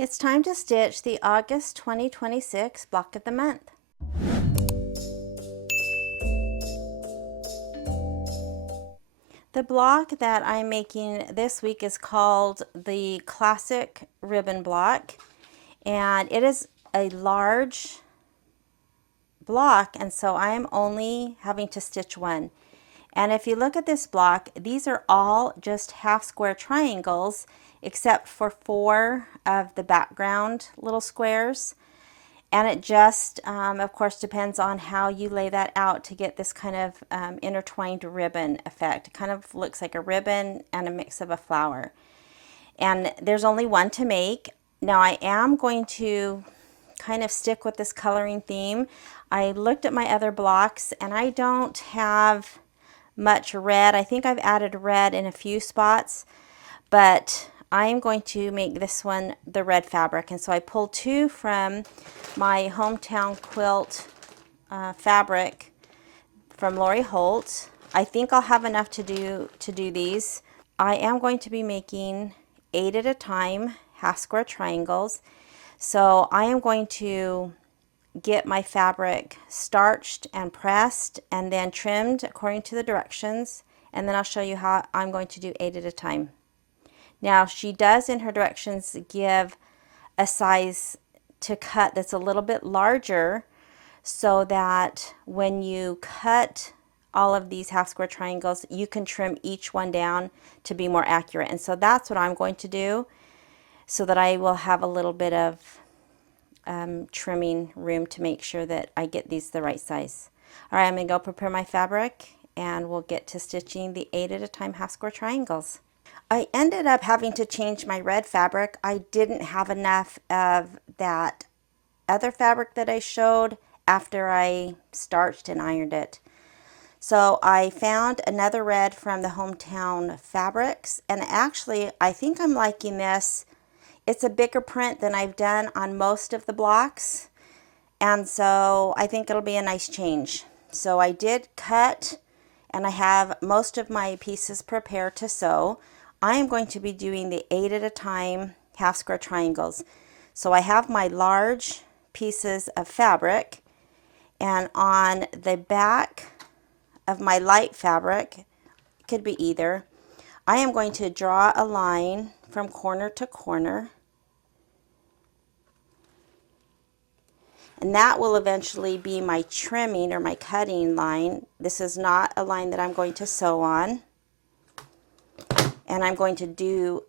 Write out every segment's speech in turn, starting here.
It's time to stitch the August 2026 block of the month. The block that I'm making this week is called the Classic Ribbon Block, and it is a large block, and so I am only having to stitch one. And if you look at this block, these are all just half square triangles except for 4 of the background little squares. And it just, of course, depends on how you lay that out to get this kind of intertwined ribbon effect. It kind of looks like a ribbon and a mix of a flower. And there's only one to make. Now I am going to kind of stick with this coloring theme. I looked at my other blocks and I don't have much red. I think I've added red in a few spots, but I'm going to make this one the red fabric. And so I pulled 2 from my hometown quilt fabric from Lori Holt. I think I'll have enough to do these. I am going to be making 8 at a time half square triangles. So I am going to get my fabric starched and pressed and then trimmed according to the directions, and then I'll show you how I'm going to do 8 at a time. Now she does in her directions give a size to cut that's a little bit larger so that when you cut all of these half square triangles you can trim each one down to be more accurate. And so that's what I'm going to do so that I will have a little bit of trimming room to make sure that I get these the right size. All right, I'm going to go prepare my fabric and we'll get to stitching the 8 at a time half square triangles. I ended up having to change my red fabric. I didn't have enough of that other fabric that I showed after I starched and ironed it. So I found another red from the Hometown Fabrics, and actually I think I'm liking this. It's a bigger print than I've done on most of the blocks, and so I think it'll be a nice change. So I did cut, and I have most of my pieces prepared to sew. I am going to be doing the 8 at a time half square triangles. So I have my large pieces of fabric, and on the back of my light fabric, it could be either, I am going to draw a line from corner to corner, and that will eventually be my trimming or my cutting line. This is not a line that I'm going to sew on, and I'm going to do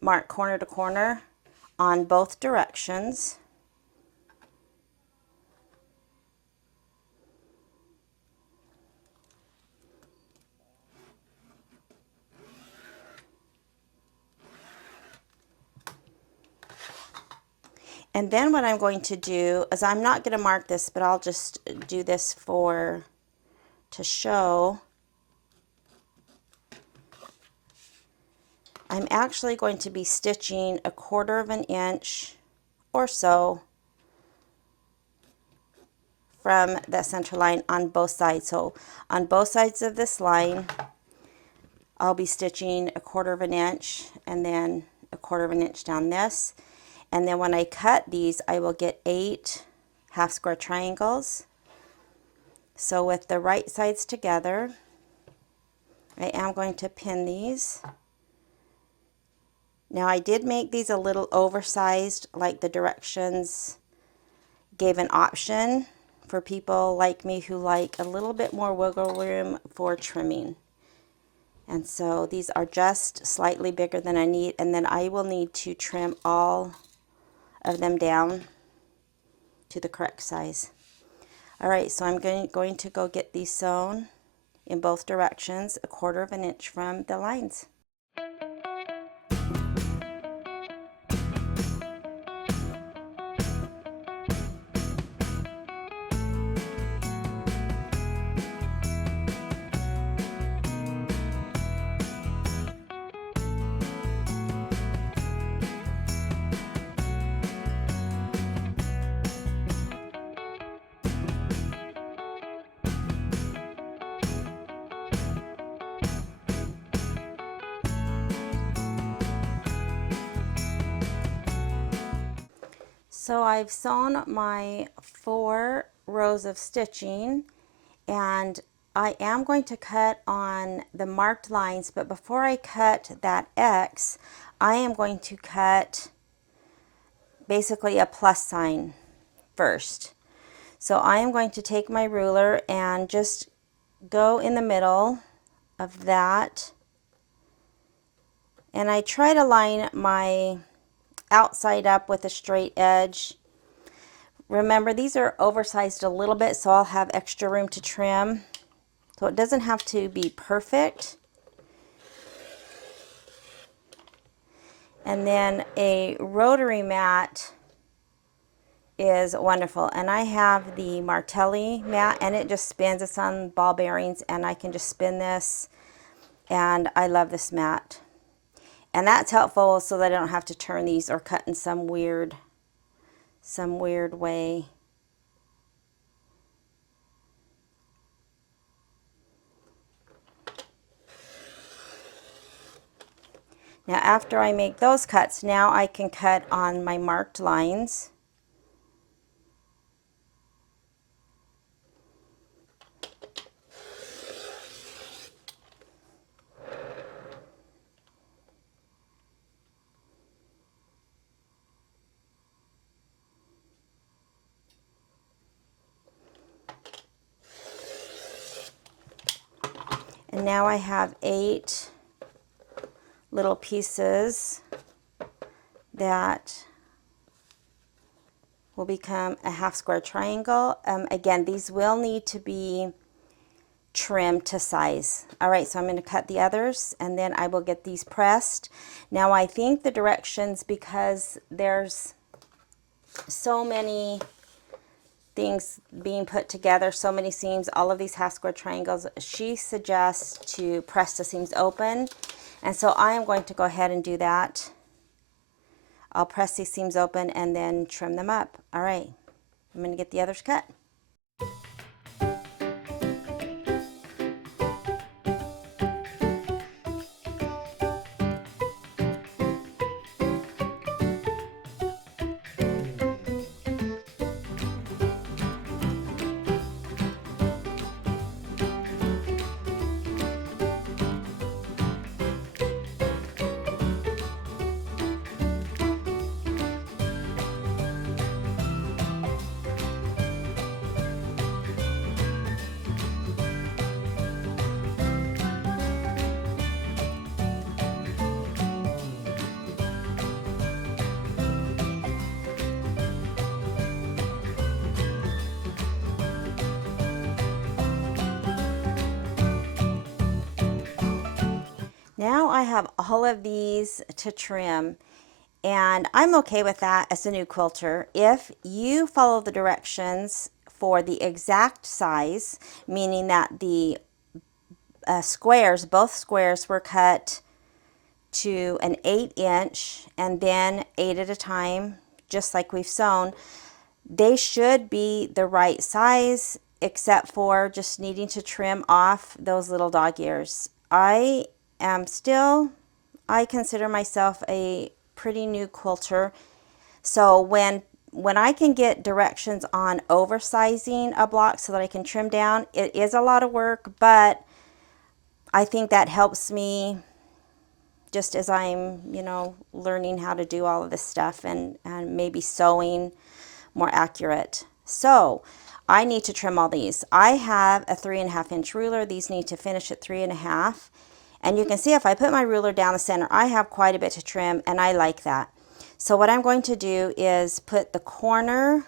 mark corner to corner on both directions. And then what I'm going to do is, I'm not going to mark this, but I'll just do this to show. I'm actually going to be stitching 1/4 of an inch or so from that center line on both sides. So on both sides of this line, I'll be stitching 1/4 of an inch and then 1/4 of an inch down this. And then when I cut these, I will get 8 half square triangles. So with the right sides together, I am going to pin these. Now I did make these a little oversized, like the directions gave an option for people like me who like a little bit more wiggle room for trimming. And so these are just slightly bigger than I need, and then I will need to trim all of them down to the correct size. All right, so I'm going to go get these sewn in both directions, 1/4 of an inch from the lines. So I've sewn my 4 rows of stitching, and I am going to cut on the marked lines, but before I cut that X, I am going to cut basically a plus sign first. So I am going to take my ruler and just go in the middle of that, and I try to line my outside up with a straight edge. Remember, these are oversized a little bit, so I'll have extra room to trim. So it doesn't have to be perfect. And then a rotary mat is wonderful. And I have the Martelli mat, and it just spins. It's on ball bearings, and I can just spin this. And I love this mat. And that's helpful so that I don't have to turn these or cut in some weird way. Now after I make those cuts, now I can cut on my marked lines. And now I have 8 little pieces that will become a half square triangle. Again, these will need to be trimmed to size. All right, so I'm going to cut the others, and then I will get these pressed. Now I think the directions, because there's so many things being put together, so many seams, all of these half square triangles, she suggests to press the seams open, and so I am going to go ahead and do that. I'll press these seams open and then trim them up. All right, I'm going to get the others cut. Now I have all of these to trim, and I'm okay with that as a new quilter. If you follow the directions for the exact size, meaning that the squares, both squares were cut to an 8-inch and then 8 at a time, just like we've sewn, they should be the right size, except for just needing to trim off those little dog ears. I consider myself a pretty new quilter. So when I can get directions on oversizing a block so that I can trim down, it is a lot of work, but I think that helps me just as I'm, learning how to do all of this stuff and maybe sewing more accurate. So I need to trim all these. I have a 3.5-inch ruler. These need to finish at 3.5. And you can see if I put my ruler down the center, I have quite a bit to trim, and I like that. So what I'm going to do is put the corners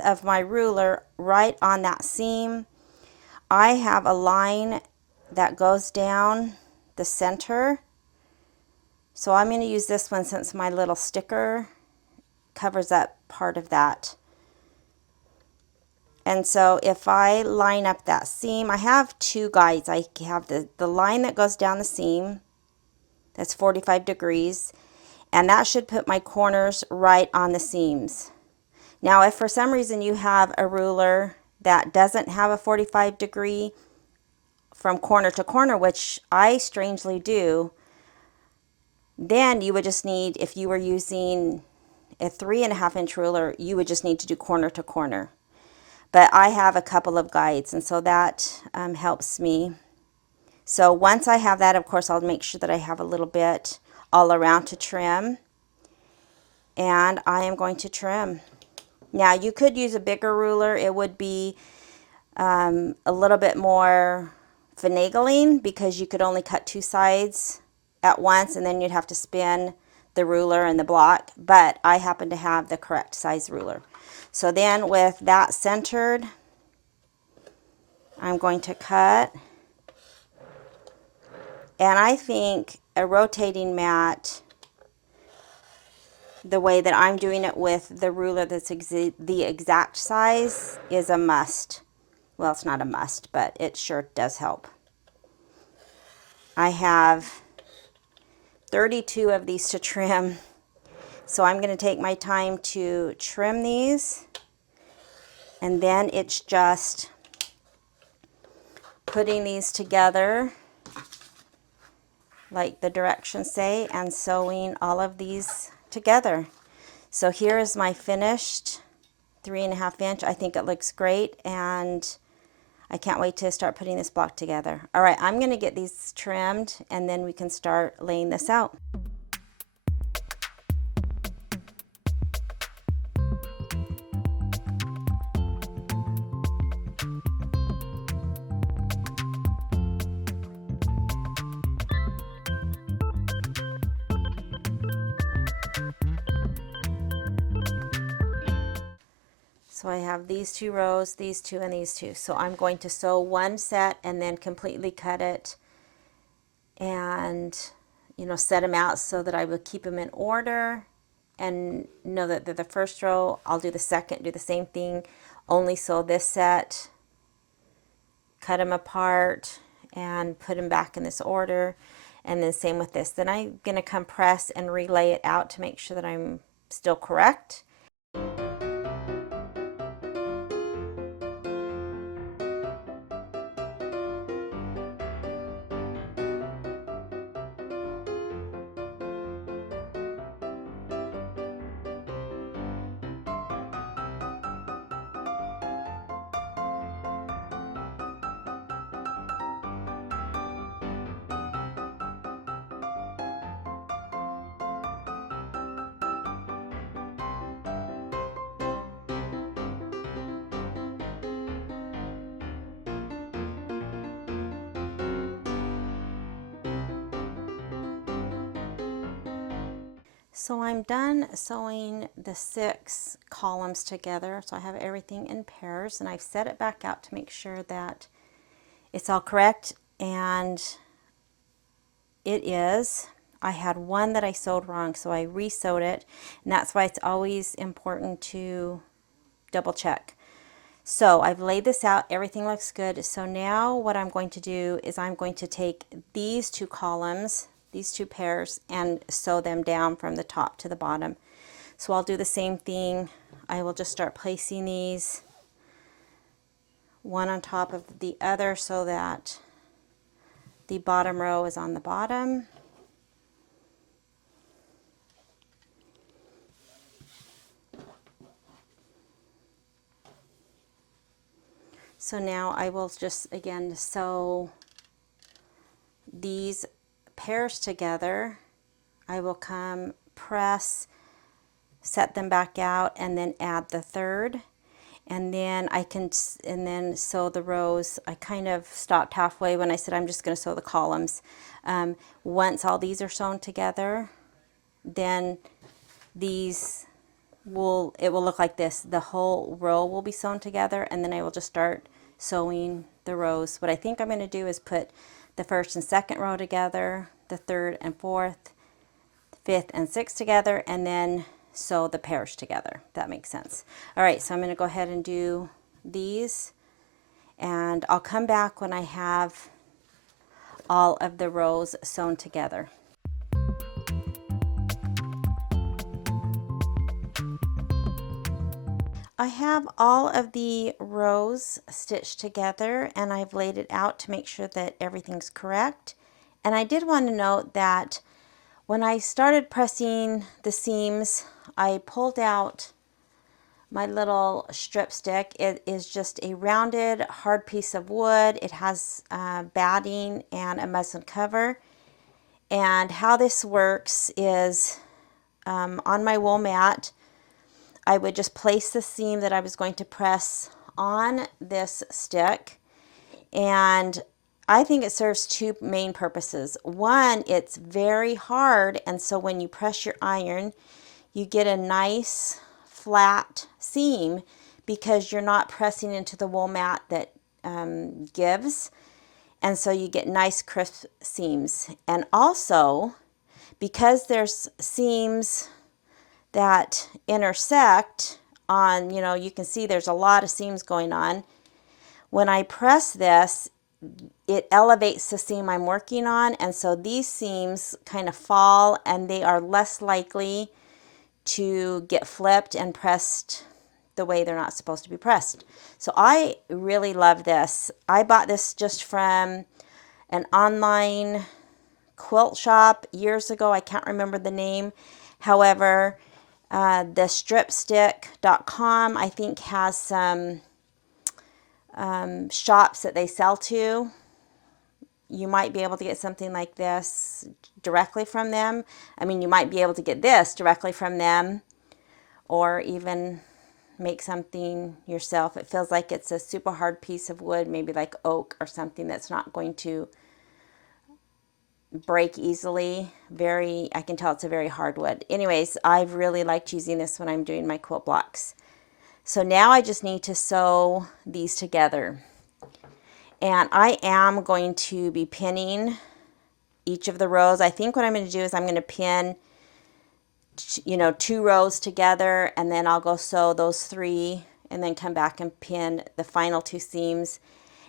of my ruler right on that seam. I have a line that goes down the center. So I'm going to use this one since my little sticker covers up part of that. And so if I line up that seam, I have 2 guides. I have the line that goes down the seam, that's 45 degrees, and that should put my corners right on the seams. Now, if for some reason you have a ruler that doesn't have a 45 degree from corner to corner, which I strangely do, then you would just need, if you were using a 3.5-inch ruler, you would just need to do corner to corner. But I have a couple of guides, and so that helps me. So once I have that, of course, I'll make sure that I have a little bit all around to trim. And I am going to trim. Now, you could use a bigger ruler. It would be a little bit more finagling because you could only cut 2 sides at once, and then you'd have to spin the ruler and the block. But I happen to have the correct size ruler. So then with that centered, I'm going to cut. And I think a rotating mat, the way that I'm doing it with the ruler that's the exact size, is a must. Well, it's not a must, but it sure does help. I have 32 of these to trim, so I'm going to take my time to trim these, and then it's just putting these together like the directions say and sewing all of these together. So here is my finished 3.5-inch. I think it looks great, and I can't wait to start putting this block together. All right, I'm going to get these trimmed, and then we can start laying this out. So I have these 2 rows, these 2, and these 2. So I'm going to sew one set and then completely cut it and, set them out so that I will keep them in order and know that they're the first row. I'll do the second, do the same thing, only sew this set, cut them apart, and put them back in this order. And then same with this. Then I'm going to compress and relay it out to make sure that I'm still correct. So I'm done sewing the 6 columns together. So I have everything in pairs, and I've set it back out to make sure that it's all correct, and it is. I had one that I sewed wrong, so I re-sewed it, and that's why it's always important to double check. So I've laid this out, everything looks good. So now what I'm going to do is I'm going to take these 2 columns, these 2 pairs, and sew them down from the top to the bottom. So I'll do the same thing. I will just start placing these one on top of the other so that the bottom row is on the bottom. So now I will just again sew these pairs together. I will come, press, set them back out, and then add the third. And then sew the rows. I kind of stopped halfway when I said I'm just going to sew the columns. Once all these are sewn together, then it will look like this. The whole row will be sewn together, and then I will just start sewing the rows. What I think I'm going to do is put the first and second row together, the third and fourth, fifth and sixth together, and then sew the pairs together. If that makes sense. All right, so I'm going to go ahead and do these, and I'll come back when I have all of the rows sewn together. I have all of the rows stitched together, and I've laid it out to make sure that everything's correct. And I did want to note that When I started pressing the seams, I pulled out my little strip stick. It is just a rounded, hard piece of wood. It has batting and a muslin cover. And how this works is on my wool mat, I would just place the seam that I was going to press on this stick. And I think it serves two main purposes. One, it's very hard, and so when you press your iron, you get a nice flat seam because you're not pressing into the wool mat that gives, and so you get nice crisp seams. And also, because there's seams that intersect on, you can see there's a lot of seams going on. When I press this, it elevates the seam I'm working on, and so these seams kind of fall and they are less likely to get flipped and pressed the way they're not supposed to be pressed. So I really love this. I bought this just from an online quilt shop years ago. I can't remember the name. However, the stripstick.com I think has some shops that they sell to. You might be able to get something like this directly from them. I mean, you might be able to get this directly from them, or even make something yourself. It feels like it's a super hard piece of wood, maybe like oak or something that's not going to break easily. I can tell it's a very hard wood. Anyways, I've really liked using this when I'm doing my quilt blocks. So now I just need to sew these together. And I am going to be pinning each of the rows. I think what I'm going to do is I'm going to pin, 2 rows together, and then I'll go sew those 3 and then come back and pin the final 2 seams.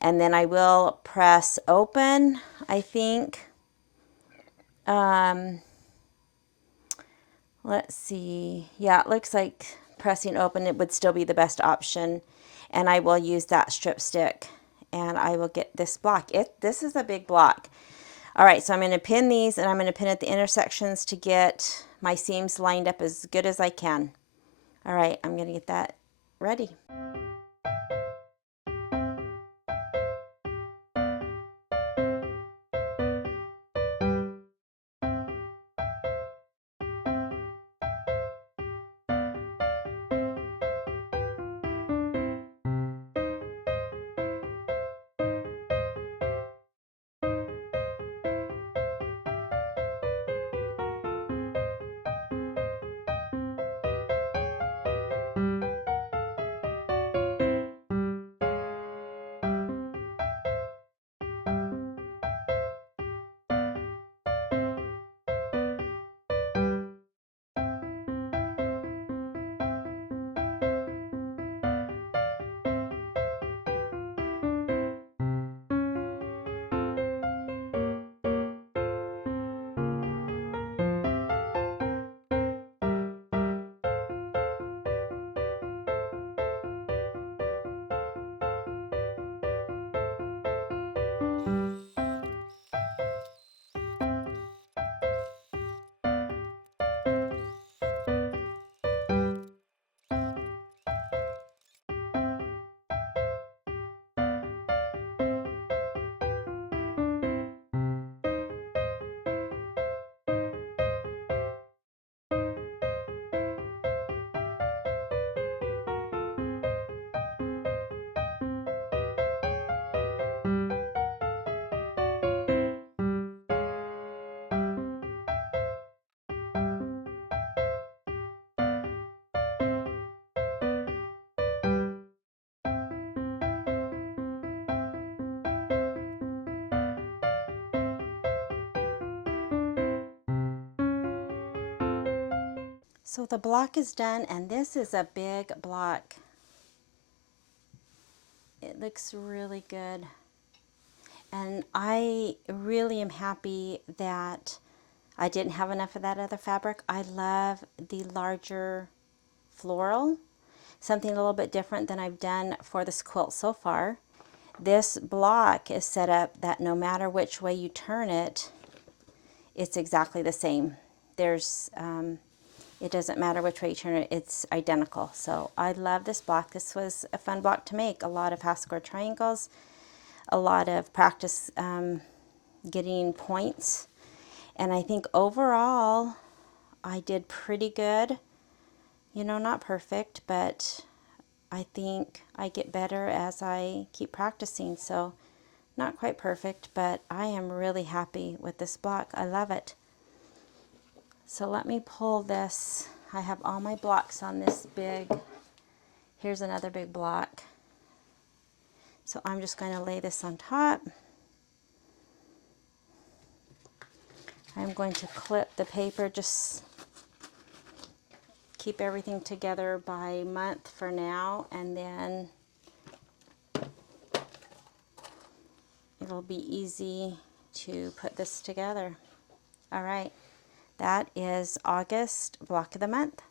And then I will press open, I think. Let's see. Yeah, it looks like pressing open, it would still be the best option. And I will use that strip stick and I will get this block. This is a big block. All right, so I'm going to pin these, and I'm going to pin at the intersections to get my seams lined up as good as I can. All right, I'm going to get that ready. So the block is done, and this is a big block. It looks really good. And I really am happy that I didn't have enough of that other fabric. I love the larger floral, something a little bit different than I've done for this quilt so far. This block is set up that no matter which way you turn it, it's exactly the same. There's, it doesn't matter which way you turn it, it's identical. So I love this block. This was a fun block to make. A lot of half square triangles, a lot of practice getting points. And I think overall I did pretty good. You know, not perfect, but I think I get better as I keep practicing. So not quite perfect, but I am really happy with this block. I love it. So let me pull this. I have all my blocks on this big, here's another big block. So I'm just going to lay this on top. I'm going to clip the paper, just keep everything together by month for now, and then it'll be easy to put this together. All right, that is August block of the month.